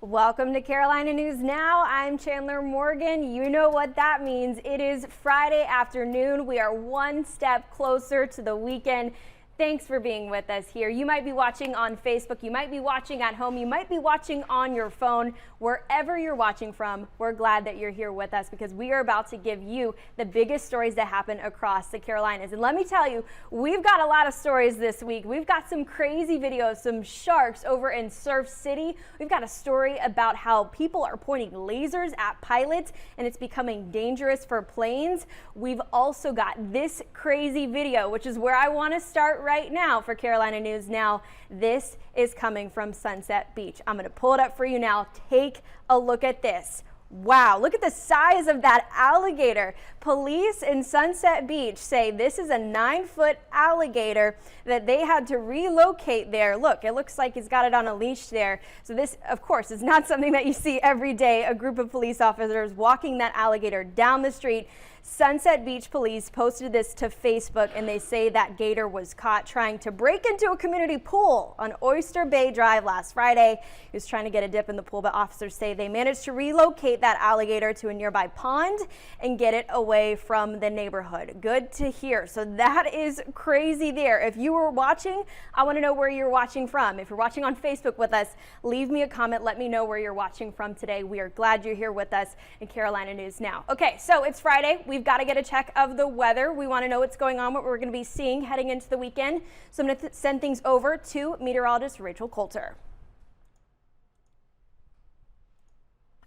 Welcome to Carolina News Now. I'm Chandler Morgan. You know what that means. It is Friday afternoon. We are one step closer to the weekend. Thanks for being with us here. You might be watching on Facebook. You might be watching at home. You might be watching on your phone. Wherever you're watching from, we're glad that you're here with us because we are about to give you the biggest stories that happen across the Carolinas. And let me tell you, we've got a lot of stories this week. We've got some crazy videos, some sharks over in Surf City. We've got a story about how people are pointing lasers at pilots and it's becoming dangerous for planes. We've also got this crazy video, which is where I want to start right now for Carolina News Now. This is coming from Sunset Beach. I'm going to pull it up for you now. Take a look at this. Wow, look at the size of that alligator. Police in Sunset Beach say this is a 9-foot alligator that they had to relocate there. Look, it looks like he's got it on a leash there. So this, of course, is not something that you see every day. A group of police officers walking that alligator down the street. Sunset Beach police posted this to Facebook and they say that gator was caught trying to break into a community pool on Oyster Bay Drive last Friday. He was trying to get a dip in the pool, but officers say they managed to relocate that alligator to a nearby pond and get it away from the neighborhood. Good to hear. So that is crazy there. If you were watching, I want to know where you're watching from. If you're watching on Facebook with us, leave me a comment. Let me know where you're watching from today. We are glad you're here with us in Carolina News Now. Okay, so it's Friday. We've got to get a check of the weather. We want to know what's going on, what we're going to be seeing heading into the weekend. So I'm going to send things over to meteorologist Rachel Coulter.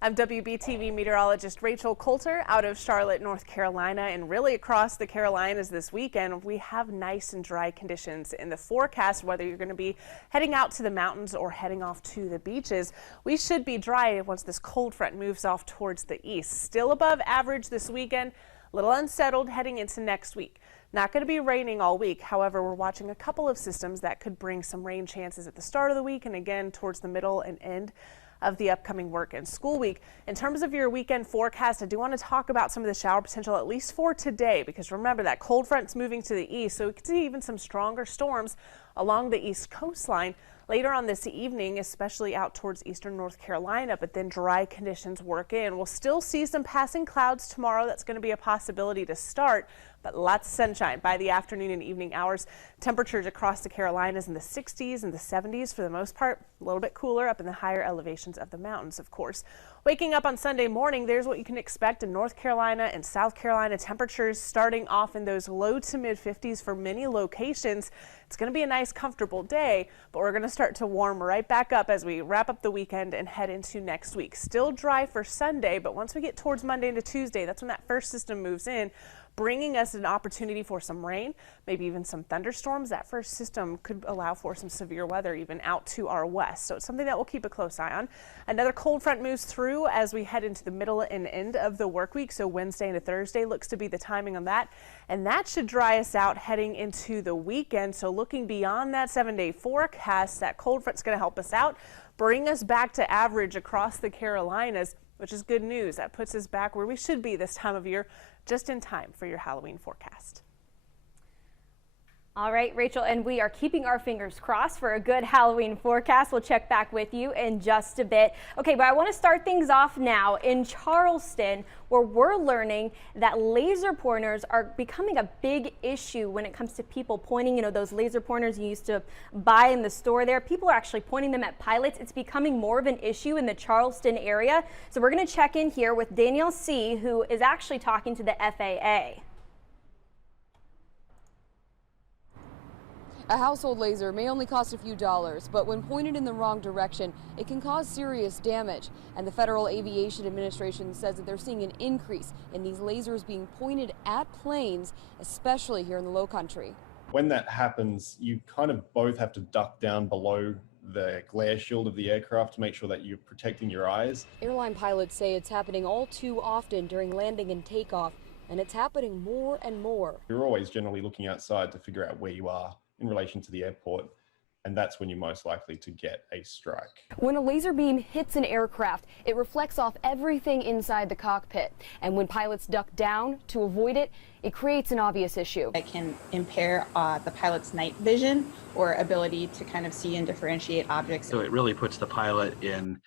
I'm WBTV meteorologist Rachel Coulter out of Charlotte, North Carolina, and really across the Carolinas this weekend. We have nice and dry conditions in the forecast, whether you're going to be heading out to the mountains or heading off to the beaches. We should be dry once this cold front moves off towards the east. Still above average this weekend, a little unsettled heading into next week. Not going to be raining all week. However, we're watching a couple of systems that could bring some rain chances at the start of the week and again towards the middle and end of the upcoming work and school week. In terms of your weekend forecast, I do want to talk about some of the shower potential, at least for today, because remember that cold front's moving to the east, so we could see even some stronger storms along the east coastline later on this evening, especially out towards eastern North Carolina, but then dry conditions work in. We'll still see some passing clouds tomorrow. That's going to be a possibility to start, but lots of sunshine by the afternoon and evening hours. Temperatures across the Carolinas in the 60s and the 70s for the most part. A little bit cooler up in the higher elevations of the mountains, of course. Waking up on Sunday morning, there's what you can expect in North Carolina and South Carolina. Temperatures starting off in those low to mid 50s for many locations. It's going to be a nice, comfortable day, but we're going to start to warm right back up as we wrap up the weekend and head into next week. Still dry for Sunday, but once we get towards Monday into Tuesday, that's when that first system moves in, bringing us an opportunity for some rain, maybe even some thunderstorms. That first system could allow for some severe weather even out to our west. So it's something that we'll keep a close eye on. Another cold front moves through as we head into the middle and end of the work week. So Wednesday into Thursday looks to be the timing on that. And that should dry us out heading into the weekend. So looking beyond that 7-day forecast, that cold front's going to help us out, bring us back to average across the Carolinas, which is good news. That puts us back where we should be this time of year, just in time for your Halloween forecast. All right, Rachel, and we are keeping our fingers crossed for a good Halloween forecast. We'll check back with you in just a bit. Okay, but I want to start things off now in Charleston, where we're learning that laser pointers are becoming a big issue when it comes to people pointing, those laser pointers you used to buy in the store there. People are actually pointing them at pilots. It's becoming more of an issue in the Charleston area. So we're going to check in here with Danielle C., who is actually talking to the FAA. A household laser may only cost a few dollars, but when pointed in the wrong direction, it can cause serious damage. And the Federal Aviation Administration says that they're seeing an increase in these lasers being pointed at planes, especially here in the low country. When that happens, you kind of both have to duck down below the glare shield of the aircraft to make sure that you're protecting your eyes. Airline pilots say it's happening all too often during landing and takeoff, and it's happening more and more. You're always generally looking outside to figure out where you are in relation to the airport, and that's when you're most likely to get a strike. When a laser beam hits an aircraft, it reflects off everything inside the cockpit, and when pilots duck down to avoid it, it creates an obvious issue. It can impair the pilot's night vision or ability to kind of see and differentiate objects. So it really puts the pilot in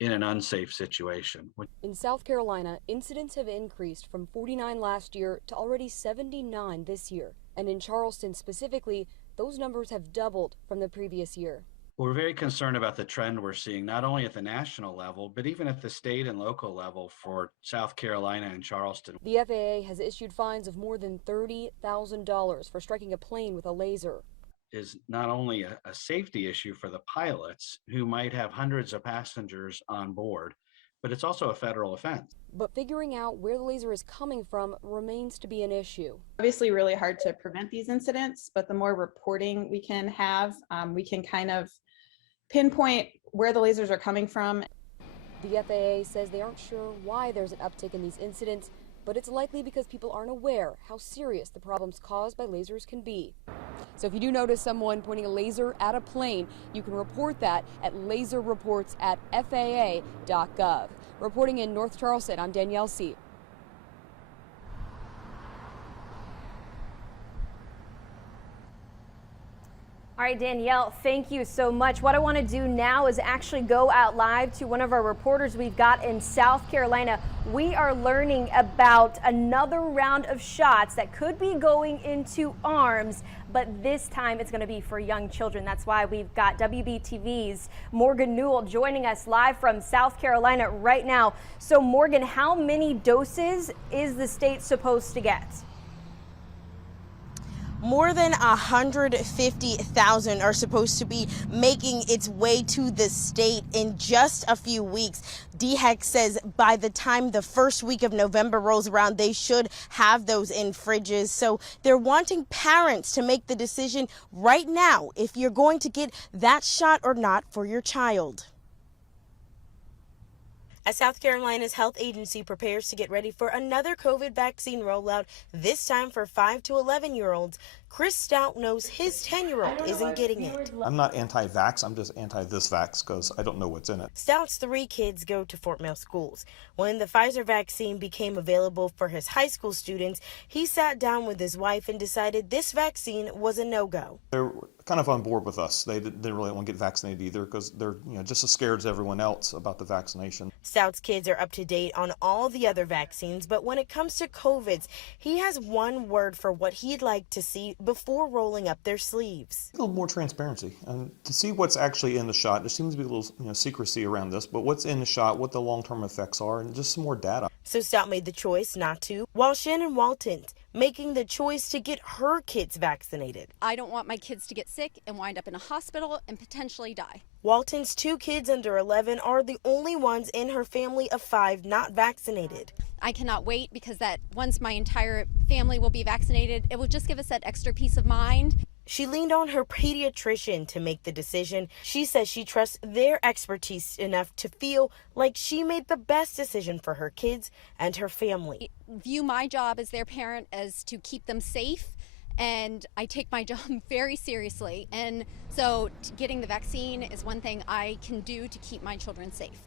in an unsafe situation. In South Carolina, incidents have increased from 49 last year to already 79 this year. And in Charleston specifically, those numbers have doubled from the previous year. We're very concerned about the trend we're seeing, not only at the national level, but even at the state and local level for South Carolina and Charleston. The FAA has issued fines of more than $30,000 for striking a plane with a laser. Is not only a safety issue for the pilots who might have hundreds of passengers on board, but it's also a federal offense. But figuring out where the laser is coming from remains to be an issue. Obviously really hard to prevent these incidents, but the more reporting we can have, we can kind of pinpoint where the lasers are coming from. The FAA says they aren't sure why there's an uptick in these incidents, but it's likely because people aren't aware how serious the problems caused by lasers can be. So if you do notice someone pointing a laser at a plane, you can report that at laserreports@faa.gov. Reporting in North Charleston, I'm Danielle C. All right, Danielle, thank you so much. What I want to do now is actually go out live to one of our reporters we've got in South Carolina. We are learning about another round of shots that could be going into arms, but this time it's going to be for young children. That's why we've got WBTV's Morgan Newell joining us live from South Carolina right now. So Morgan, how many doses is the state supposed to get? More than 150,000 are supposed to be making its way to the state in just a few weeks. DHEC says by the time the first week of November rolls around, they should have those in fridges. So they're wanting parents to make the decision right now if you're going to get that shot or not for your child. As South Carolina's health agency prepares to get ready for another COVID vaccine rollout, this time for 5 to 11-year-olds, Chris Stout knows his 10-year-old isn't getting it. I'm not anti-vax, I'm just anti-this vax because I don't know what's in it. Stout's 3 kids go to Fort Mill schools. When the Pfizer vaccine became available for his high school students, he sat down with his wife and decided this vaccine was a no-go. They're kind of on board with us. They didn't really want to get vaccinated either because they're just as scared as everyone else about the vaccination. Stout's kids are up to date on all the other vaccines, but when it comes to COVID's, he has one word for what he'd like to see before rolling up their sleeves. A little more transparency and to see what's actually in the shot. There seems to be a little secrecy around this, but what's in the shot, what the long-term effects are, and just some more data. So Stout made the choice not to, while Shannon Walton's making the choice to get her kids vaccinated. I don't want my kids to get sick and wind up in a hospital and potentially die. Walton's 2 kids under 11 are the only ones in her family of 5 not vaccinated. I cannot wait because that once my entire family will be vaccinated, it will just give us that extra peace of mind. She leaned on her pediatrician to make the decision. She says she trusts their expertise enough to feel like she made the best decision for her kids and her family. I view my job as their parent as to keep them safe, and I take my job very seriously. And so getting the vaccine is one thing I can do to keep my children safe.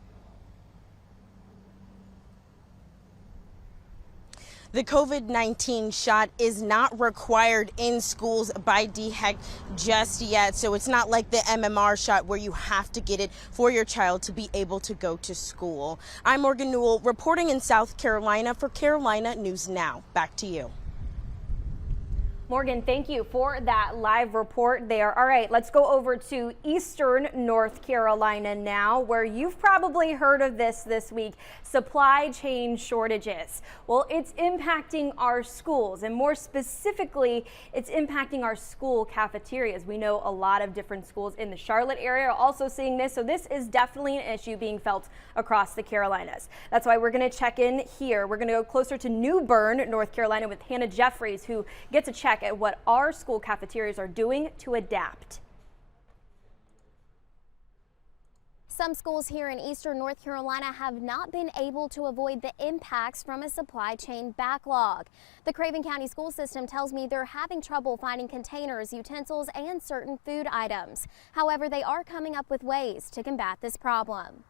The COVID-19 shot is not required in schools by DHEC just yet, so it's not like the MMR shot where you have to get it for your child to be able to go to school. I'm Morgan Newell reporting in South Carolina for Carolina News Now. Back to you. Morgan, thank you for that live report there. All right, let's go over to Eastern North Carolina now, where you've probably heard of this week, supply chain shortages. Well, it's impacting our schools, and more specifically, it's impacting our school cafeterias. We know a lot of different schools in the Charlotte area are also seeing this, so this is definitely an issue being felt across the Carolinas. That's why we're going to check in here. We're going to go closer to New Bern, North Carolina, with Hannah Jeffries, who gets a check at what our school cafeterias are doing to adapt. Some schools here in Eastern North Carolina have not been able to avoid the impacts from a supply chain backlog. The Craven County school system tells me they're having trouble finding containers, utensils, and certain food items. However, they are coming up with ways to combat this problem.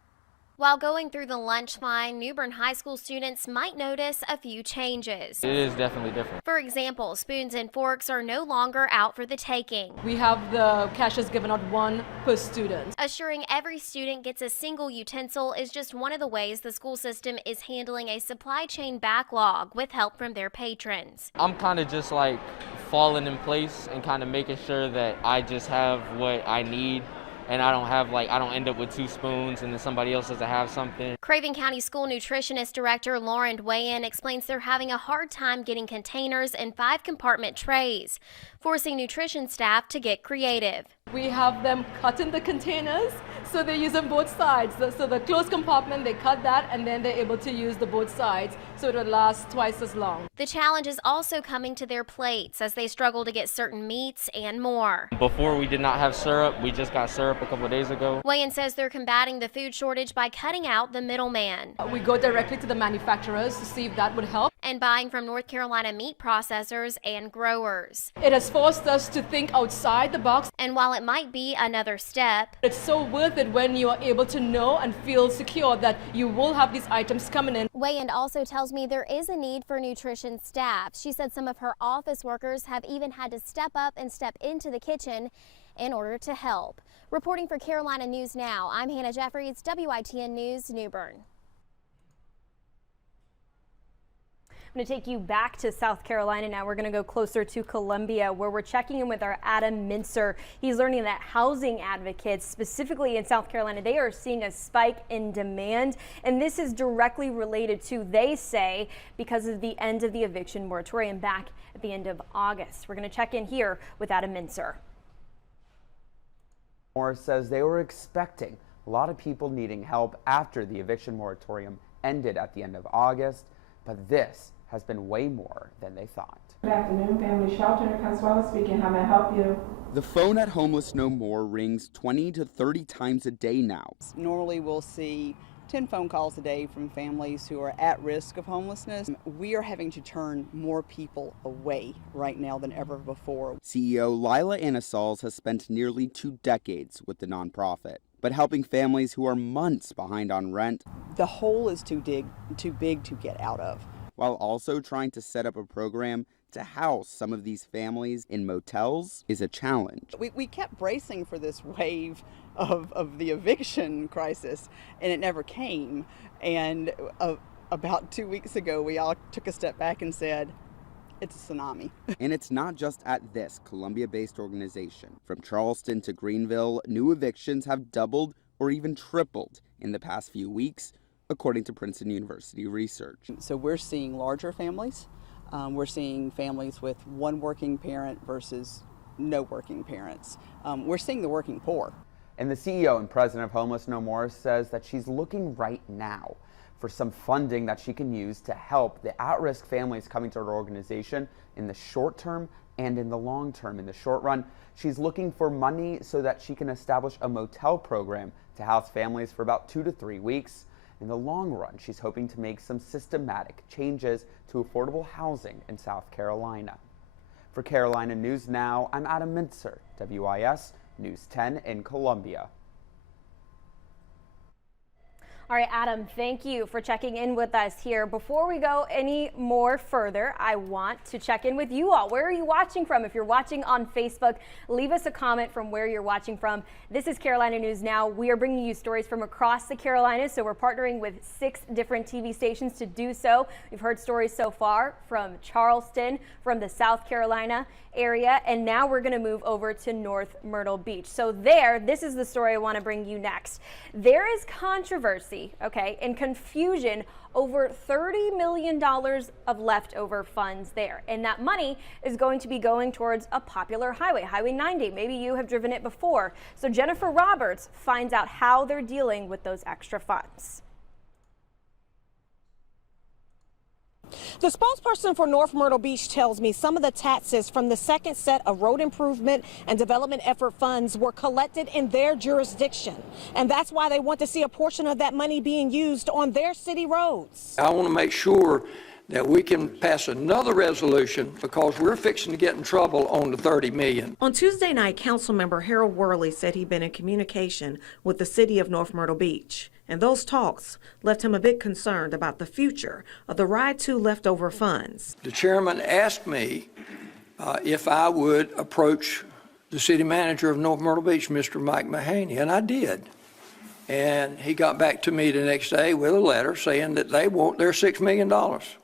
While going through the lunch line, New Bern High School students might notice a few changes. It is definitely different. For example, spoons and forks are no longer out for the taking. We have the cashiers giving out one per student. Assuring every student gets a single utensil is just one of the ways the school system is handling a supply chain backlog with help from their patrons. I'm kind of just like falling in place and kind of making sure that I just have what I need. And I don't end up with 2 spoons and then somebody else doesn't have something. Craven County School Nutritionist Director Lauren Wayan explains they're having a hard time getting containers and 5-compartment trays, forcing nutrition staff to get creative. We have them cutting the containers, so they use on both sides. So the closed compartment, they cut that, and then they're able to use the both sides, so it'll last twice as long. The challenge is also coming to their plates as they struggle to get certain meats and more. Before we did not have syrup. We just got syrup a couple of days ago. Wayan says they're combating the food shortage by cutting out the middleman. We go directly to the manufacturers to see if that would help. And buying from North Carolina meat processors and growers. It has forced us to think outside the box. And while it might be another step, it's so worth it when you are able to know and feel secure that you will have these items coming in. Wayand also tells me there is a need for nutrition staff. She said some of her office workers have even had to step up and step into the kitchen in order to help. Reporting for Carolina News Now, I'm Hannah Jeffries, WITN News, New Bern. I'm going to take you back to South Carolina now. We're going to go closer to Columbia, where we're checking in with our Adam Mintzer. He's learning that housing advocates, specifically in South Carolina, they are seeing a spike in demand. And this is directly related to, they say, because of the end of the eviction moratorium back at the end of August. We're going to check in here with Adam Mintzer. Moore says they were expecting a lot of people needing help after the eviction moratorium ended at the end of August, but this has been way more than they thought. Good afternoon, Family Shelter. Consuela speaking. How may I help you? The phone at Homeless No More rings 20 to 30 times a day now. Normally we'll see 10 phone calls a day from families who are at risk of homelessness. We are having to turn more people away right now than ever before. CEO Lila Anasals has spent nearly 2 decades with the nonprofit, but helping families who are months behind on rent. The hole is too big to get out of. While also trying to set up a program to house some of these families in motels is a challenge. We kept bracing for this wave of the eviction crisis, and it never came. And about 2 weeks ago, we all took a step back and said, it's a tsunami. And it's not just at this Columbia-based organization. From Charleston to Greenville, new evictions have doubled or even tripled in the past few weeks, according to Princeton University research. So we're seeing larger families. We're seeing families with one working parent versus no working parents. We're seeing the working poor. And the CEO and president of Homeless No More says that she's looking right now for some funding that she can use to help the at-risk families coming to her organization in the short term and in the long term. In the short run, she's looking for money so that she can establish a motel program to house families for about 2 to 3 weeks. In the long run, she's hoping to make some systematic changes to affordable housing in South Carolina. For Carolina News Now, I'm Adam Mintzer, WIS News 10 in Columbia. All right, Adam, thank you for checking in with us here. Before we go any more further, I want to check in with you all. Where are you watching from? If you're watching on Facebook, leave us a comment from where you're watching from. This is Carolina News Now. We are bringing you stories from across the Carolinas, so we're partnering with 6 different TV stations to do so. We've heard stories so far from Charleston, from the South Carolina area, and now we're going to move over to North Myrtle Beach. So this is the story I want to bring you next. There is controversy, okay, and confusion over $30 million of leftover funds there. And that money is going to be going towards a popular highway, Highway 90. Maybe you have driven it before. So Jennifer Roberts finds out how they're dealing with those extra funds. The spokesperson for North Myrtle Beach tells me some of the taxes from the second set of road improvement and development effort funds were collected in their jurisdiction. And that's why they want to see a portion of that money being used on their city roads. I want to make sure that we can pass another resolution because we're fixing to get in trouble on the $30 million. On Tuesday night, Councilmember Harold Worley said he'd been in communication with the city of North Myrtle Beach. and those talks left him a bit concerned about the future of the Ride 2 leftover funds. The chairman asked me if I would approach the city manager of North Myrtle Beach, Mr. Mike Mahaney, and I did. And he got back to me the next day with a letter saying that they want their $6 million.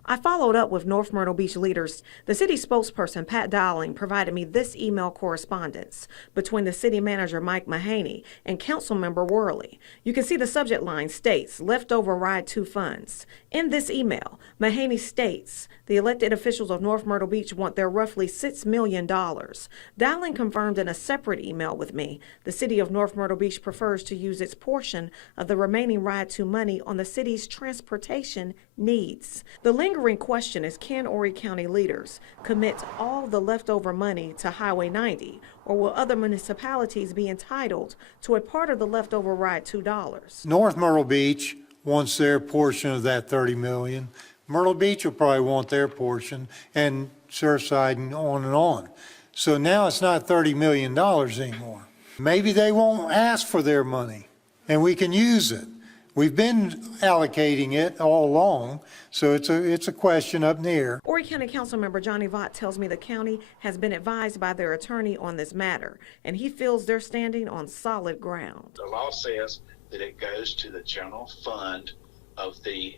I followed up with North Myrtle Beach leaders. The city spokesperson, Pat Dowling, provided me this email correspondence between the city manager, Mike Mahaney, and councilmember Worley. You can see the subject line states, leftover Ride 2 funds. In this email, Mahaney states, the elected officials of North Myrtle Beach want their roughly $6 million. Dowling confirmed in a separate email with me, the city of North Myrtle Beach prefers to use its portion of the remaining Ride 2 money on the city's transportation needs. The lingering question is, can Horry County leaders commit all the leftover money to Highway 90, or will other municipalities be entitled to a part of the leftover Ride 2 dollars? North Myrtle Beach wants their portion of that $30 million. Myrtle Beach will probably want their portion, and Surfside and on. So now it's not $30 million anymore. Maybe they won't ask for their money, and we can use it. We've been allocating it all along, so it's a question up near. Horry County Councilmember Johnny Vaught tells me the county has been advised by their attorney on this matter, and he feels they're standing on solid ground. The law says that it goes to the general fund of the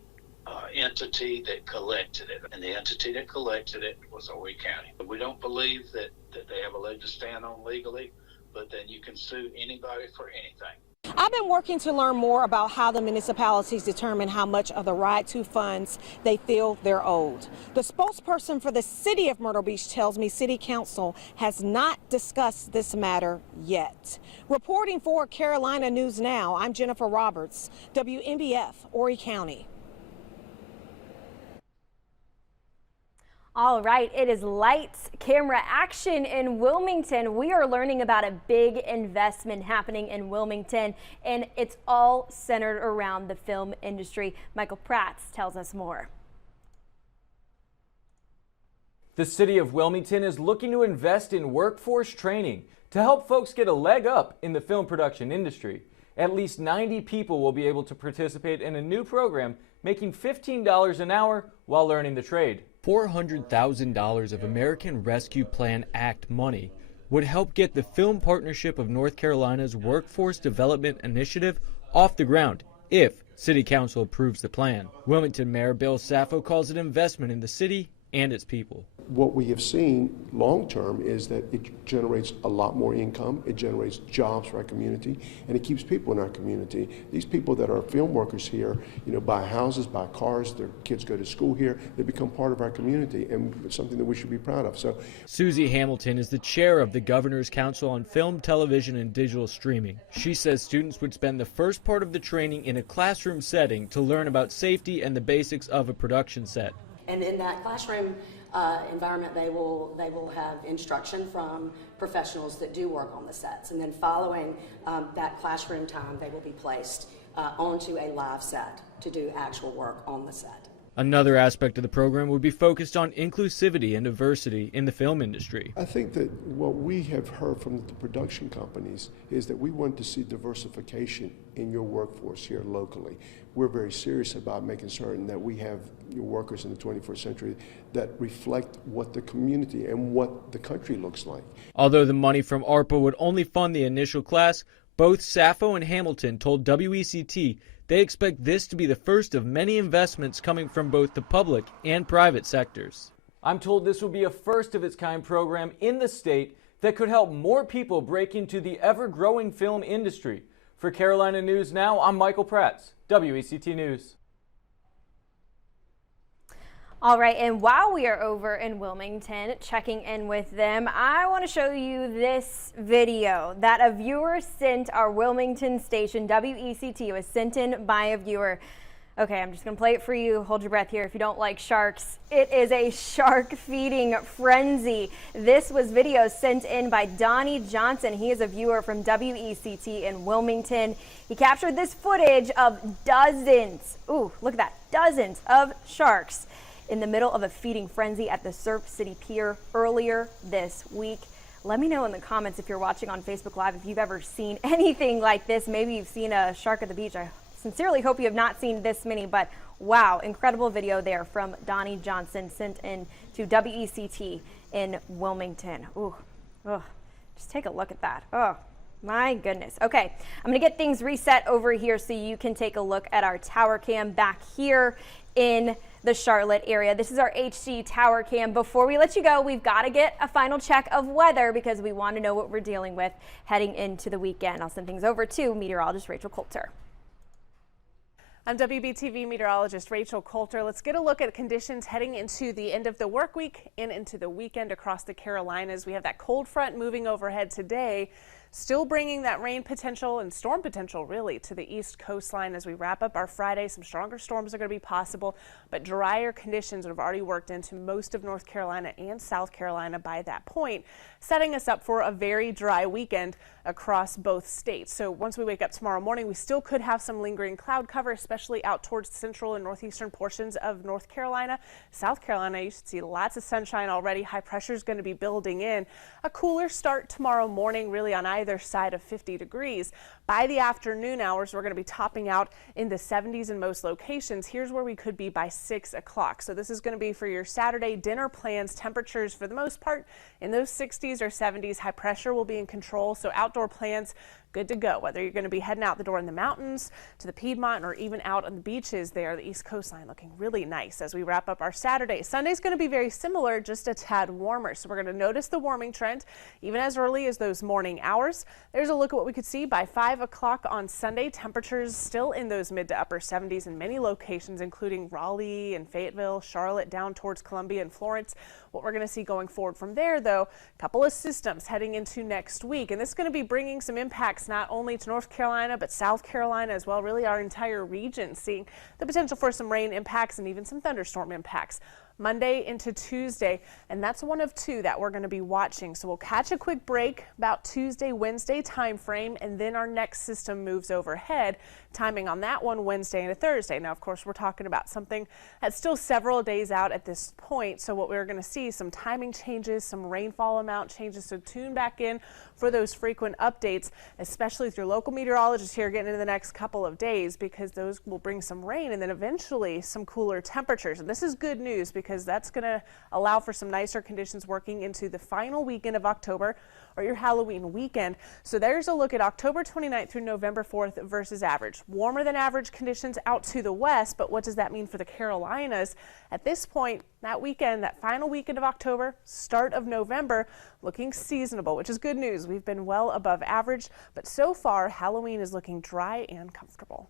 entity that collected it, and the entity that collected it was Horry County. We don't believe that they have a leg to stand on legally, but then you can sue anybody for anything. I've been working to learn more about how the municipalities determine how much of the Ride 2 funds they feel they're owed. The spokesperson for the city of Myrtle Beach tells me city council has not discussed this matter yet. Reporting for Carolina News Now, I'm Jennifer Roberts, WNBF, Horry County. All right, it is lights, camera, action in Wilmington. We are learning about a big investment happening in Wilmington, and it's all centered around the film industry. Michael Prats tells us more. The city of Wilmington is looking to invest in workforce training to help folks get a leg up in the film production industry. At least 90 people will be able to participate in a new program, making $15 an hour while learning the trade. $400,000 of American Rescue Plan Act money would help get the Film Partnership of North Carolina's Workforce Development Initiative off the ground if City Council approves the plan. Wilmington Mayor Bill Saffo calls it investment in the city and its people. What we have seen long term is that it generates a lot more income, it generates jobs for our community, and it keeps people in our community. These people that are film workers here, buy houses, buy cars, their kids go to school here, they become part of our community, and it's something that we should be proud of. So, Susie Hamilton is the chair of the Governor's Council on Film, Television, and Digital Streaming. She says students would spend the first part of the training in a classroom setting to learn about safety and the basics of a production set. And in that classroom environment, they will have instruction from professionals that do work on the sets. And then following that classroom time, they will be placed onto a live set to do actual work on the set. Another aspect of the program would be focused on inclusivity and diversity in the film industry. I think that what we have heard from the production companies is that we want to see diversification in your workforce here locally. We're very serious about making certain that we have workers in the 21st century that reflect what the community and what the country looks like. Although the money from ARPA would only fund the initial class, both Saffo and Hamilton told WECT they expect this to be the first of many investments coming from both the public and private sectors. I'm told this will be a first-of-its-kind program in the state that could help more people break into the ever-growing film industry. For Carolina News Now, I'm Michael Prats, WECT News. All right, and while we are over in Wilmington checking in with them, I want to show you this video that a viewer sent our Wilmington station, WECT. It was sent in by a viewer. Okay, I'm just going to play it for you. Hold your breath here if you don't like sharks. It is a shark feeding frenzy. This was video sent in by Donnie Johnson. He is a viewer from WECT in Wilmington. He captured this footage of dozens, look at that, dozens of sharks in the middle of a feeding frenzy at the Surf City Pier earlier this week. Let me know in the comments if you're watching on Facebook Live if you've ever seen anything like this. Maybe you've seen a shark at the beach. I sincerely hope you have not seen this many, but wow, incredible video there from Donnie Johnson sent in to WECT in Wilmington. Ooh, ugh, just take a look at that. Oh, my goodness. Okay, I'm gonna get things reset over here so you can take a look at our tower cam back here in the Charlotte area. This is our HD tower cam. Before we let you go, we've got to get a final check of weather because we want to know what we're dealing with heading into the weekend. I'll send things over to meteorologist Rachel Coulter. I'm WBTV meteorologist Rachel Coulter. Let's get a look at conditions heading into the end of the work week and into the weekend across the Carolinas. We have that cold front moving overhead today, still bringing that rain potential and storm potential really to the east coastline as we wrap up our Friday. Some stronger storms are going to be possible, but drier conditions have already worked into most of North Carolina and South Carolina by that point, setting us up for a very dry weekend across both states. So once we wake up tomorrow morning, we still could have some lingering cloud cover, especially out towards the central and northeastern portions of North Carolina. South Carolina, you should see lots of sunshine already. High pressure is going to be building in. A cooler start tomorrow morning, really on either side of 50 degrees. By the afternoon hours, we're going to be topping out in the 70s in most locations. Here's where we could be by 6 o'clock. So this is going to be for your Saturday dinner plans. Temperatures for the most part in those 60s or 70s. High pressure will be in control, so outdoor plans good to go, whether you're going to be heading out the door in the mountains to the Piedmont or even out on the beaches there. The east coastline looking really nice as we wrap up our Saturday. Sunday's going to be very similar, just a tad warmer. So we're going to notice the warming trend even as early as those morning hours. There's a look at what we could see by 5 o'clock on Sunday. Temperatures still in those mid to upper 70s in many locations, including Raleigh and Fayetteville, Charlotte, down towards Columbia and Florence. What we're going to see going forward from there, though, a couple of systems heading into next week. And this is going to be bringing some impacts not only to North Carolina, but South Carolina as well, really our entire region, seeing the potential for some rain impacts and even some thunderstorm impacts Monday into Tuesday, and that's one of two that we're going to be watching. So we'll catch a quick break about Tuesday, Wednesday time frame, and then our next system moves overhead. Timing on that one Wednesday into Thursday. Now, of course, we're talking about something that's still several days out at this point. So what we're going to see some timing changes, some rainfall amount changes. So tune back in for those frequent updates, especially with your local meteorologist here getting into the next couple of days, because those will bring some rain and then eventually some cooler temperatures. And this is good news because that's going to allow for some nicer conditions working into the final weekend of October or your Halloween weekend. So there's a look at October 29th through November 4th versus average. Warmer than average conditions out to the west, but what does that mean for the Carolinas? At this point, that weekend, that final weekend of October, start of November, looking seasonable, which is good news. We've been well above average, but so far, Halloween is looking dry and comfortable.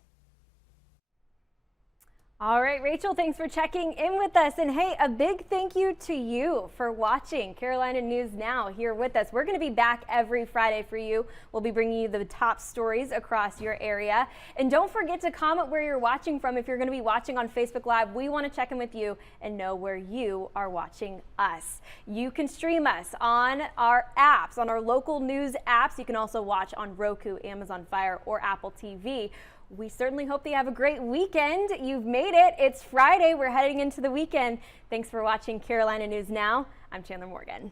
All right, Rachel, thanks for checking in with us. And hey, a big thank you to you for watching Carolina News Now here with us. We're going to be back every Friday for you. We'll be bringing you the top stories across your area. And don't forget to comment where you're watching from. If you're going to be watching on Facebook Live, we want to check in with you and know where you are watching us. You can stream us on our apps, on our local news apps. You can also watch on Roku, Amazon Fire, or Apple TV. We certainly hope that you have a great weekend. You've made it. It's Friday. We're heading into the weekend. Thanks for watching Carolina News Now. I'm Chandler Morgan.